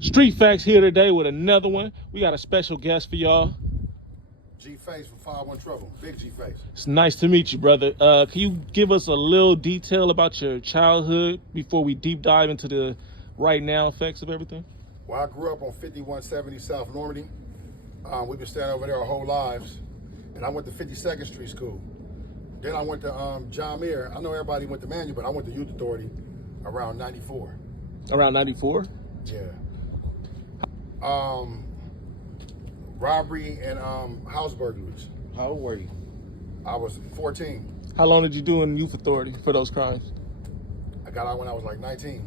Street Facts here today with another one. We got a special guest for y'all. G-Face from 5-1 Trouble. Big G-Face. It's nice to meet you, brother. Can you give us a little detail about your childhood before we deep dive into the right now effects of everything? Well, I grew up on 5170 South Normandy. We've been staying over there our whole lives. And I went to 52nd Street School. Then I went to John Muir. I know everybody went to Manual, but I went to Youth Authority around 94. Around 94? Yeah. Robbery and house burglaries. How old were you? I was 14. How long did you do in Youth Authority for those crimes? I got out when I was like 19.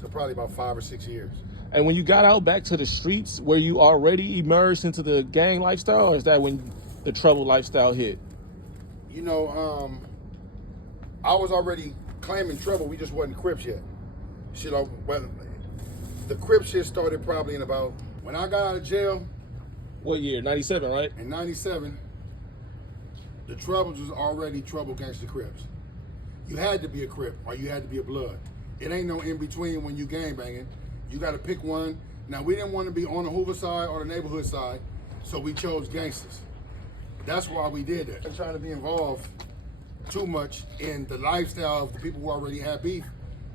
So probably about 5 or 6 years. And when you got out back to the streets, were you already immersed into the gang lifestyle, or is that when the trouble lifestyle hit? You know, I was already claiming trouble. We just wasn't Crips yet. Shit, well, the Crip shit started probably in about, when I got out of jail. What year? 97, right? In 97, the Troubles was already Trouble Gangsta Crips. You had to be a Crip or you had to be a Blood. It ain't no in between when you gangbanging. You got to pick one. Now, we didn't want to be on the Hoover side or the neighborhood side, so we chose gangsters. That's why we did that. Trying to be involved too much in the lifestyle of the people who already had beef.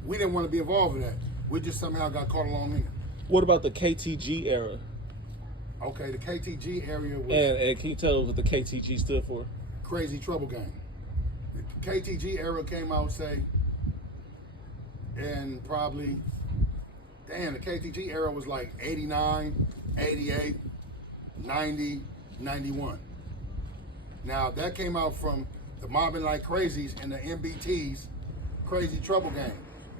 We didn't want to be involved in that. We just somehow got caught along in it. What about the KTG era? Okay, the KTG area was... And can you tell us what the KTG stood for? Crazy Trouble Gang. The KTG era came out, say, and probably, damn, the KTG era was like 89, 88, 90, 91. Now, that came out from the Mobbing Like Crazies and the MBT's Crazy Trouble Gang.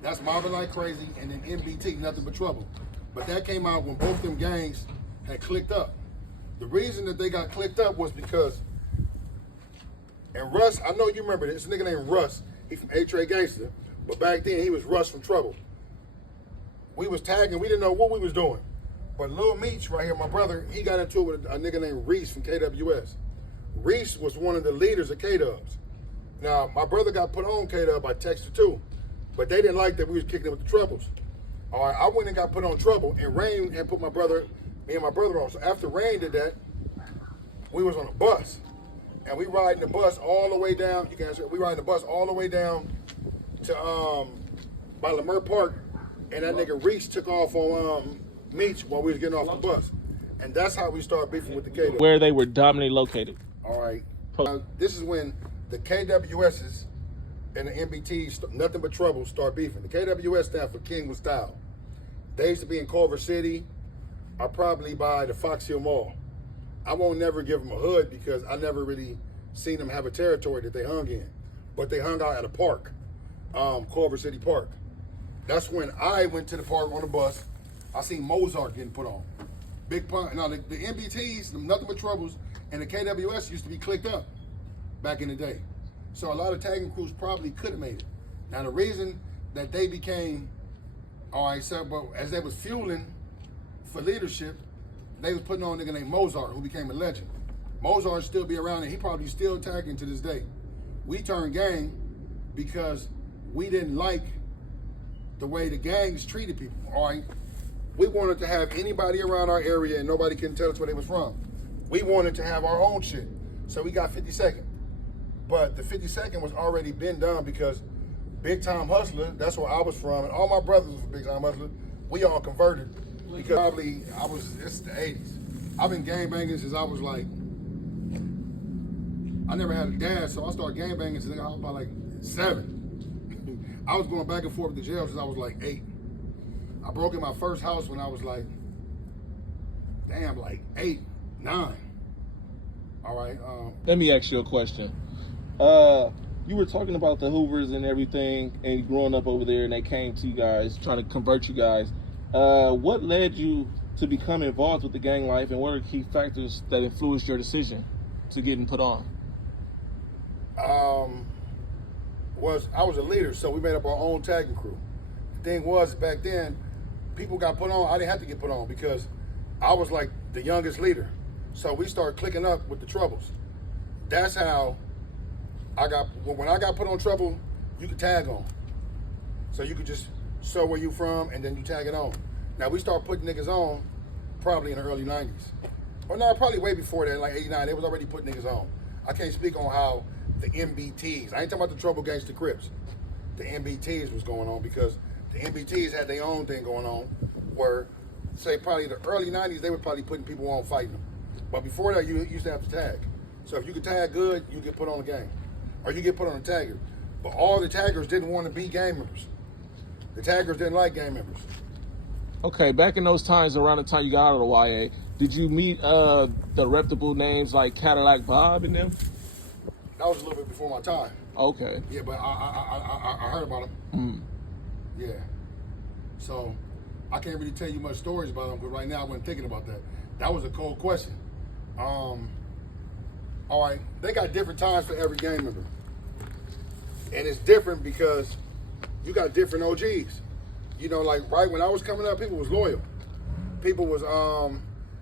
That's Mobbing Like Crazy and then MBT, Nothing But Trouble. But that came out when both them gangs had clicked up. The reason that they got clicked up was because, and Russ, I know you remember this nigga named Russ, he from A-Tray Gangster, but back then he was Russ from Trouble. We was tagging, we didn't know what we was doing. But Lil Meech right here, my brother, he got into it with a nigga named Reese from KWS. Reese was one of the leaders of K-Dubs. Now, my brother got put on K-Dub by Texas too, but they didn't like that we was kicking it with the Troubles. All right, I went and got put on Trouble, and Rain had put me and my brother on. So after Rain did that, we was on a bus, and we riding the bus all the way down. You guys, we riding the bus all the way down to by Lemur Park, and that nigga Reese took off on Meech while we was getting off the bus, and that's how we started beefing with the K-Dubs. Where they were dominantly located. All right. This is when the KWSs and the MBTs, Nothing But Trouble, start beefing. The KWS stand for King with Style. They used to be in Culver City, or probably by the Fox Hill Mall. I won't never give them a hood because I never really seen them have a territory that they hung in. But they hung out at a park, Culver City Park. That's when I went to the park on the bus. I seen Mozart getting put on. Big Pun. Now the MBTs, Nothing But Troubles, and the KWS used to be clicked up back in the day. So a lot of tagging crews probably could have made it. Now the reason that they became, all right, so but as they was fueling for leadership, they was putting on a nigga named Mozart, who became a legend. Mozart still be around and he probably still tagging to this day. We turned gang because we didn't like the way the gangs treated people, all right? We wanted to have anybody around our area and nobody can tell us where they was from. We wanted to have our own shit. So we got 52nd. But the 52nd was already been done because Big Time Hustler, that's where I was from, and all my brothers was from Big Time Hustler. We all converted because probably it's the 80s. I've been gangbanging since I was like, I never had a dad, so I started gangbanging since I was about like 7. I was going back and forth to jail since I was like 8. I broke in my first house when I was like, damn, like 8, 9. All right. Let me ask you a question. You were talking about the Hoovers and everything, and growing up over there, and they came to you guys, trying to convert you guys. What led you to become involved with the gang life, and what are the key factors that influenced your decision to getting put on? I was a leader, so we made up our own tagging crew. The thing was, back then, people got put on. I didn't have to get put on because I was like the youngest leader. So we started clicking up with the Troubles. That's how when I got put on Trouble, you could tag on. So you could just show where you from and then you tag it on. Now we start putting niggas on probably in the early 90s. Or no, probably way before that, like 89. They was already putting niggas on. I can't speak on how the MBTs, I ain't talking about the Trouble Gangsta Crips. The MBTs was going on because the MBTs had their own thing going on where, say, probably the early 90s, they were probably putting people on fighting them. But before that, you used to have to tag. So if you could tag good, you get put on the game. Or you get put on a tagger. But all the taggers didn't want to be gang members. The taggers didn't like gang members. Okay, back in those times, around the time you got out of the YA, did you meet the reputable names like Cadillac Bob and them? That was a little bit before my time. Okay. Yeah, but I heard about them. Yeah. So I can't really tell you much stories about them, but right now I wasn't thinking about that. That was a cold question. All right, they got different times for every gang member. And it's different because you got different OGs. You know, like right when I was coming up, people was loyal. People was,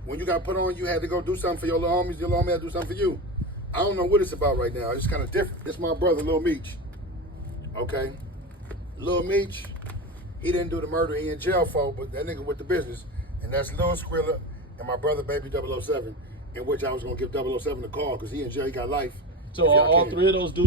when you got put on, you had to go do something for your little homies, your little homie had to do something for you. I don't know what it's about right now. It's kind of different. This is my brother, Lil Meech. Okay? Lil Meech, he didn't do the murder he in jail for, but that nigga with the business. And that's Lil Skrilla and my brother, Baby 007, in which I was going to give 007 a call because he in jail, he got life. So all three of those dudes